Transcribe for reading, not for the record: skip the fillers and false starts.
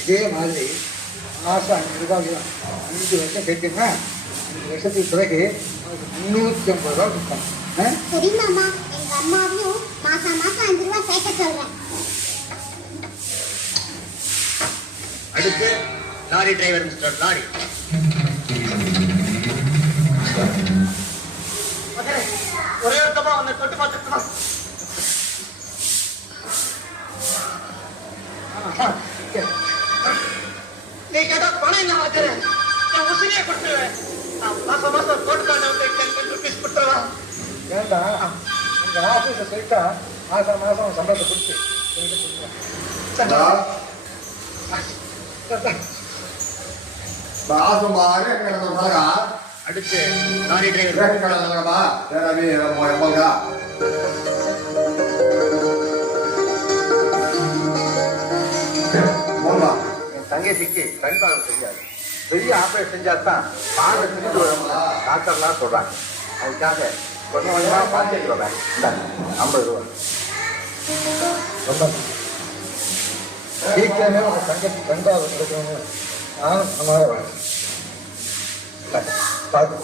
இதே மாதிரி மாதம் 5 ரூபாய் 5 வருஷம் கேட்டீங்கன்னா 5 வருஷத்துக்கு பிறகு 350 ரூபா கொடுப்பாங்க. சரி மாமா, எங்க அம்மாவையும் மாசம் 5 ரூபாய் சேர்க்க சொல்றேன். அடுத்து லாரி டிரைவர் மிஸ்டர் லாரி. ஒரே ஒருத்தமா உன்னை தொட்டு பார்த்துட்டுமா? நீ கேட்டா பணம் இல்லை வச்சுறேன், நான் உசிரியே கொடுத்துருவேன். மாசம் மாசம் போட்டுக்கான 10 ருபீஸ் கொடுத்துருவேன். ஏண்டா உங்க ஆஃபீஸை சொல்லிட்டா மாதம் மாதம் சம்பளத்தை கொடுத்து அடுத்து லாரி டிரைவர் என் தங்கச்சிக்கு கண்பாகம் தெரியாது. பெரிய ஆப்ரேஷன் செஞ்சாதான் பாதை திருட்டு வரும் டாக்டர்லாம் சொல்றாங்க. அதுக்காக கொஞ்சம் கொஞ்சமாக பார்த்துட்டு வரேன். இந்தாங்க 50 ரூபா. ரொம்ப சீக்கிரமே உங்கள் தங்கச்சி கண்பாகம் கிடைக்கணும். நானும் சமாள வரேன். பார்த்து